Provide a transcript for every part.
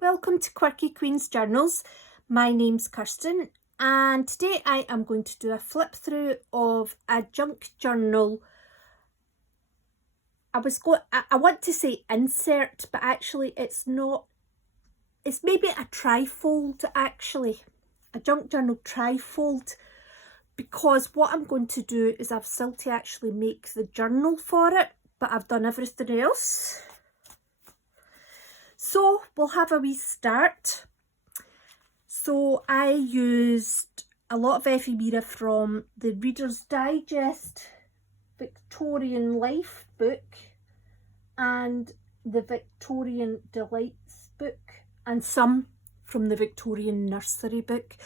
Welcome to Quirky Queen's Journals. My name's Kirsten and today I am going to do a flip through of a junk journal. I want to say insert, but actually it's not. It's maybe a trifold actually, a junk journal trifold, because what I'm going to do is I've still to actually make the journal for it, but I've done everything else. So we'll have a wee start. So I used a lot of ephemera from the Reader's Digest Victorian Life book and the Victorian Delights book, and some from the Victorian Nursery book.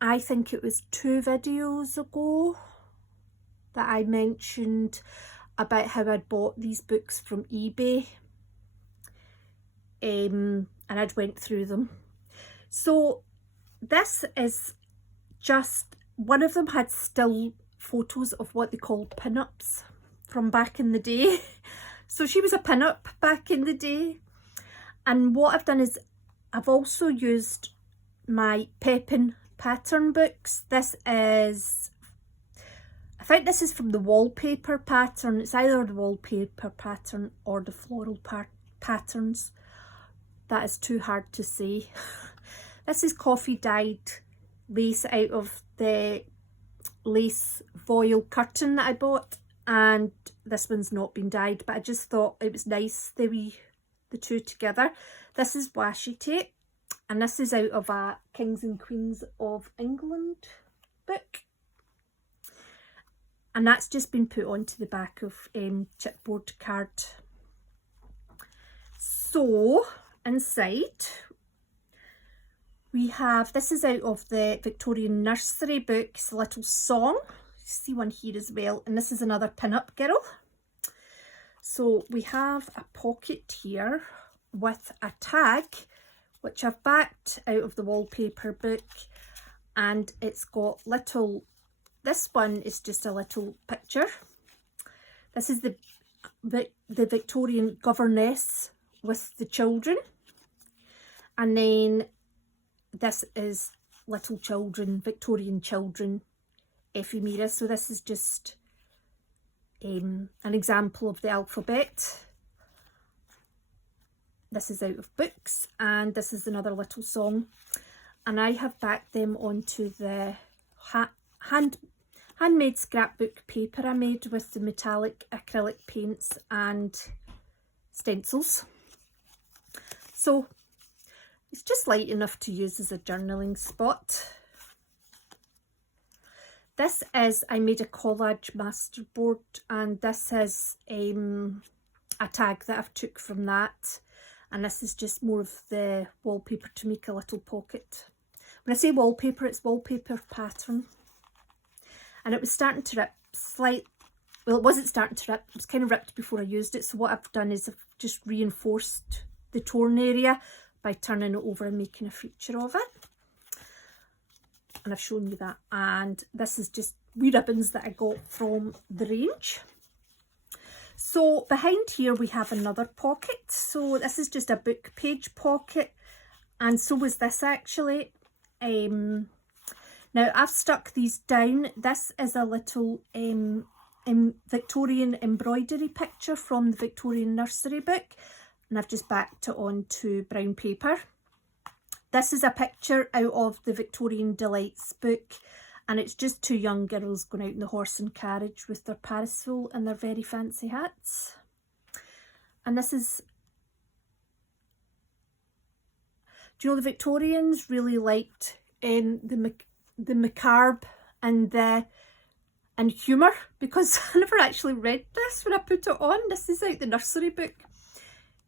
I think it was 2 videos ago that I mentioned about how I'd bought these books from eBay. And I'd went through them. So this is just, one of them had still photos of what they call pin-ups from back in the day. So she was a pin-up back in the day. And what I've done is I've also used my Pepin pattern books. This is, I think this is from the wallpaper pattern. It's either the wallpaper pattern or the floral patterns. That is too hard to say. This is coffee dyed lace out of the lace voile curtain that I bought, and this one's not been dyed, but I just thought it was nice, the two together. This is washi tape, and this is out of a Kings and Queens of England book, and that's just been put onto the back of chipboard card. So inside we have, this is out of the Victorian Nursery book, it's a little song. You see one here as well, and this is another pin-up girl. So we have a pocket here with a tag, which I've backed out of the wallpaper book, and it's got little, this one is just a little picture. This is the Victorian governess with the children, and then this is little children, Victorian children ephemera. So this is just an example of the alphabet. This is out of books, and this is another little song, and I have backed them onto the handmade scrapbook paper I made with the metallic acrylic paints and stencils. So it's just light enough to use as a journaling spot. This is, I made a collage masterboard, and this is a tag that I've took from that, and this is just more of the wallpaper to make a little pocket. When I say wallpaper, it's wallpaper pattern, and it was starting to rip slightly. Well, it wasn't starting to rip, it was kind of ripped before I used it, so what I've done is I've just reinforced the torn area by turning it over and making a feature of it, and I've shown you that. And this is just wee ribbons that I got from the range. So behind here we have another pocket. So this is just a book page pocket, and so was this actually. Now I've stuck these down. This is a little Victorian embroidery picture from the Victorian Nursery book, and I've just backed it onto brown paper. This is a picture out of the Victorian Delights book, and it's just 2 young girls going out in the horse and carriage with their parasol and their very fancy hats. And this is, do you know, the Victorians really liked the macabre and humour, because I never actually read this when I put it on. This is out the nursery book.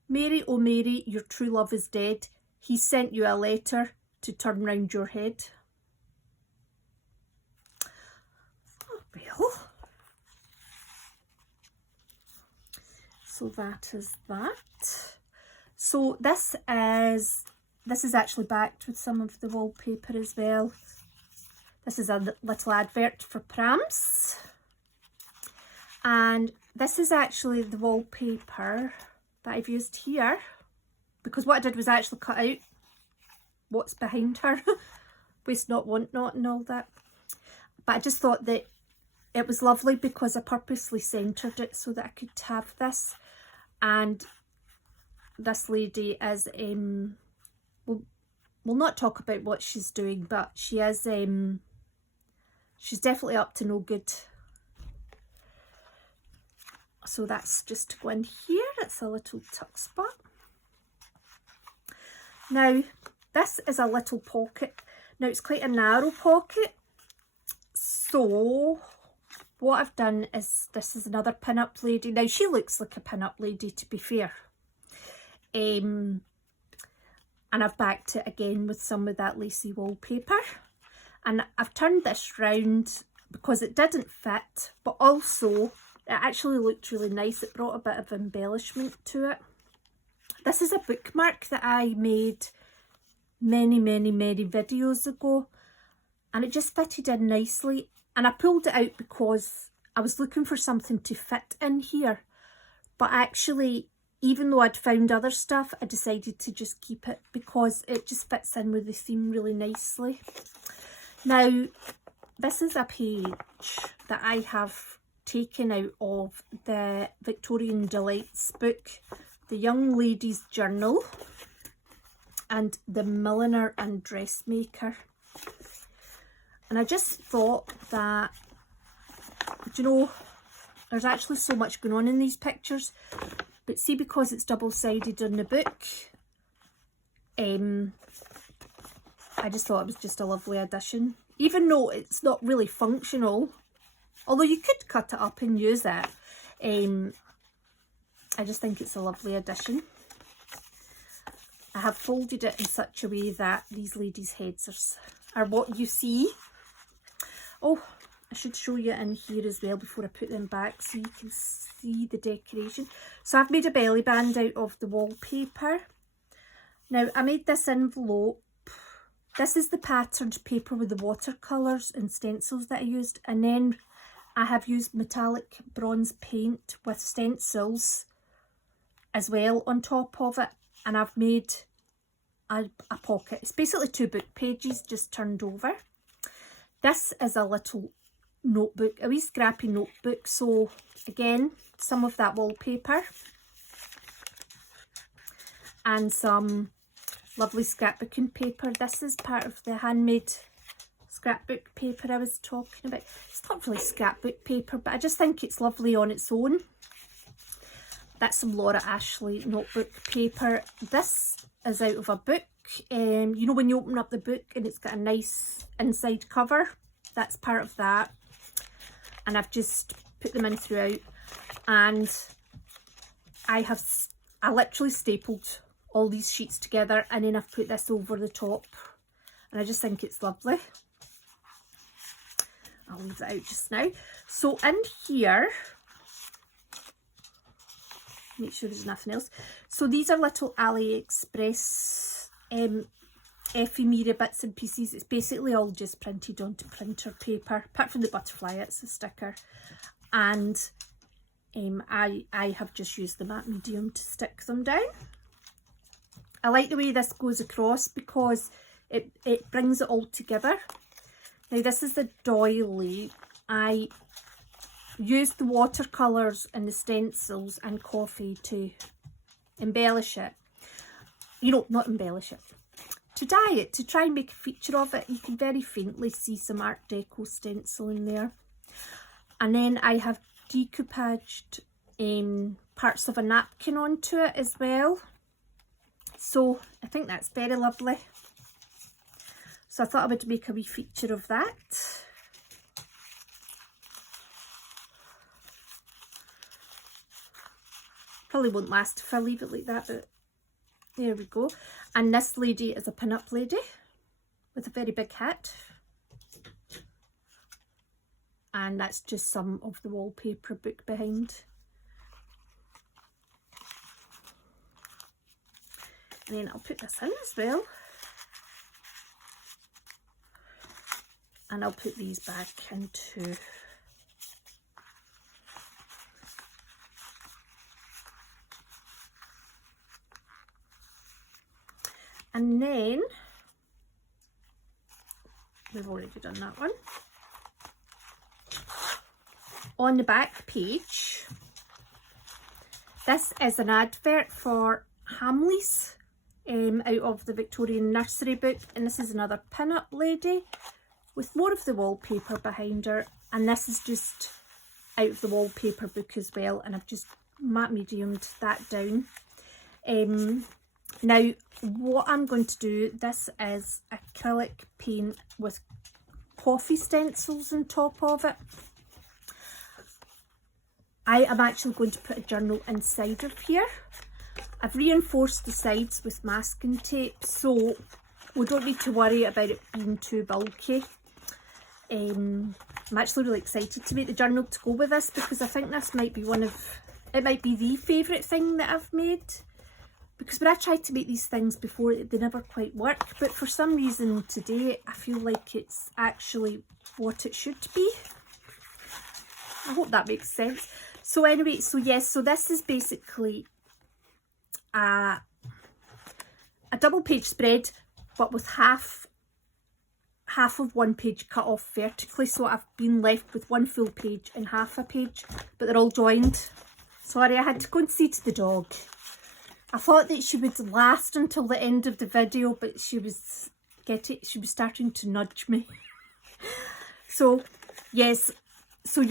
Mary, oh Mary, your true love is dead. He sent you a letter to turn round your head. Oh, well. So that is that. So this is actually backed with some of the wallpaper as well. This is a little advert for prams. And this is actually the wallpaper that I've used here. because what I did was actually cut out what's behind her. Waste not, want not and all that. But I just thought that it was lovely because I purposely centred it so that I could have this. And this lady is, we'll not talk about what she's doing, but she is, she's definitely up to no good. So that's just to go in here. It's a little tuck spot. Now, this is a little pocket. Now, it's quite a narrow pocket. So, what I've done is, this is another pin-up lady. Now, she looks like a pin-up lady, to be fair. And I've backed it again with some of that lacy wallpaper. And I've turned this round because it didn't fit, but also it actually looked really nice. It brought a bit of embellishment to it. This is a bookmark that I made many videos ago, and it just fitted in nicely. And I pulled it out because I was looking for something to fit in here, but actually, even though I'd found other stuff, I decided to just keep it because it just fits in with the theme really nicely. Now, this is a page that I have taken out of the Victorian Delights book, The Young Lady's Journal, and The Milliner and Dressmaker. And I just thought that, you know, there's actually so much going on in these pictures, but see, because it's double-sided in the book, I just thought it was just a lovely addition, even though it's not really functional, although you could cut it up and use it. I just think it's a lovely addition. I have folded it in such a way that these ladies' heads are what you see. Oh, I should show you in here as well before I put them back so you can see the decoration. So I've made a belly band out of the wallpaper. Now, I made this envelope. This is the patterned paper with the watercolours and stencils that I used. And then I have used metallic bronze paint with stencils as well on top of it. And I've made a pocket. It's basically 2 book pages just turned over. This is a little notebook, a wee scrappy notebook. So again, some of that wallpaper and some lovely scrapbooking paper. This is part of the handmade scrapbook paper I was talking about. It's not really scrapbook paper, but I just think it's lovely on its own. That's some Laura Ashley notebook paper. This is out of a book. You know when you open up the book and it's got a nice inside cover? That's part of that. And I've just put them in throughout. And I literally stapled all these sheets together, and then I've put this over the top. And I just think it's lovely. I'll leave that out just now. So in here, make sure there's nothing else. So these are little AliExpress ephemera bits and pieces. It's basically all just printed onto printer paper, apart from the butterfly, it's a sticker. And I have just used the matte medium to stick them down. I like the way this goes across because it brings it all together. Now this is the doily. I used the watercolours and the stencils and coffee to embellish it. You know, not embellish it. To dye it, to try and make a feature of it. You can very faintly see some Art Deco stencil in there. And then I have decoupaged parts of a napkin onto it as well. So I think that's very lovely. So I thought I would make a wee feature of that. Probably won't last if I leave it like that, but there we go. And this lady is a pin-up lady with a very big hat. And that's just some of the wallpaper book behind. And then I'll put this in as well. And I'll put these back into And then, we've already done that one. On the back page, this is an advert for Hamleys out of the Victorian nursery book, and this is another pin-up lady with more of the wallpaper behind her, and this is just out of the wallpaper book as well, and I've just matte mediumed that down. Now what I'm going to do, this is acrylic paint with coffee stencils on top of it. I am actually going to put a journal inside of here. I've reinforced the sides with masking tape, so we don't need to worry about it being too bulky. I'm actually really excited to make the journal to go with this, because I think this might be it might be the favourite thing that I've made. Because when I tried to make these things before, they never quite work, but for some reason today I feel like it's actually what it should be. I hope that makes sense. So anyway, so yes, so this is basically a double page spread, but with half of one page cut off vertically, so I've been left with one full page and half a page, but they're all joined. Sorry, I had to go and see to the dog. I thought that she would last until the end of the video, but she was starting to nudge me. So yes, so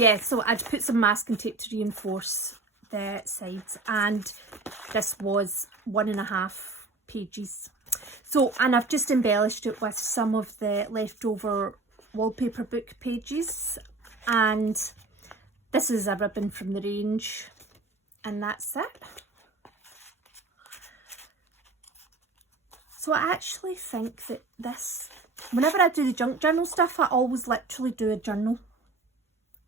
I'd put some masking tape to reinforce the sides, and this was 1.5 pages. So, and I've just embellished it with some of the leftover wallpaper book pages, and this is a ribbon from the range, and that's it. So I actually think that this, whenever I do the junk journal stuff, I always literally do a journal,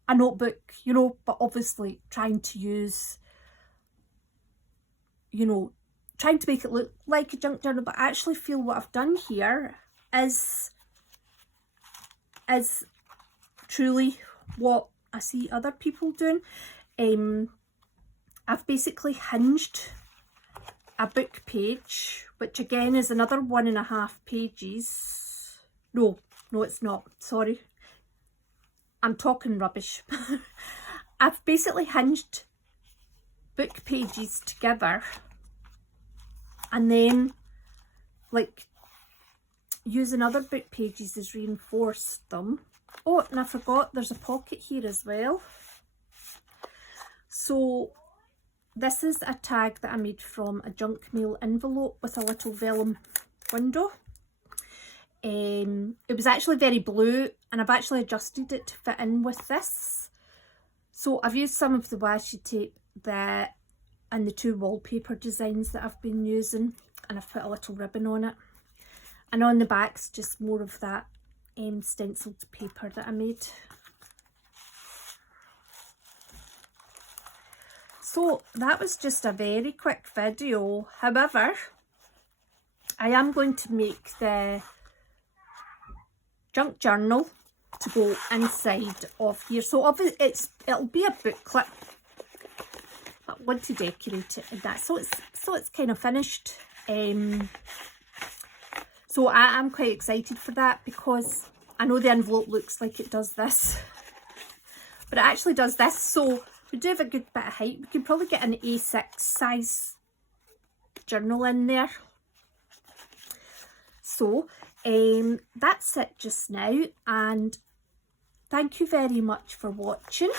a notebook, you know, but obviously trying to use, you know, trying to make it look like a junk journal, but I actually feel what I've done here is truly what I see other people doing. I've basically hinged a book page, which again is another 1.5 pages. No, it's not. Sorry. I'm talking rubbish. I've basically hinged book pages together and then like using other book pages as reinforced them. Oh, and I forgot there's a pocket here as well. So this is a tag that I made from a junk mail envelope with a little vellum window. It was actually very blue, and I've actually adjusted it to fit in with this. So I've used some of the washi tape and the 2 wallpaper designs that I've been using, and I've put a little ribbon on it. And on the back's just more of that stenciled paper that I made. So that was just a very quick video. However, I am going to make the junk journal to go inside of here. So obviously it'll be a booklet. I want to decorate it and that. So it's kind of finished. So I am quite excited for that, because I know the envelope looks like it does this, but it actually does this. So we do have a good bit of height. We can probably get an A6 size journal in there. So that's it just now, and thank you very much for watching,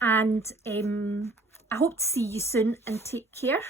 and I hope to see you soon, and take care.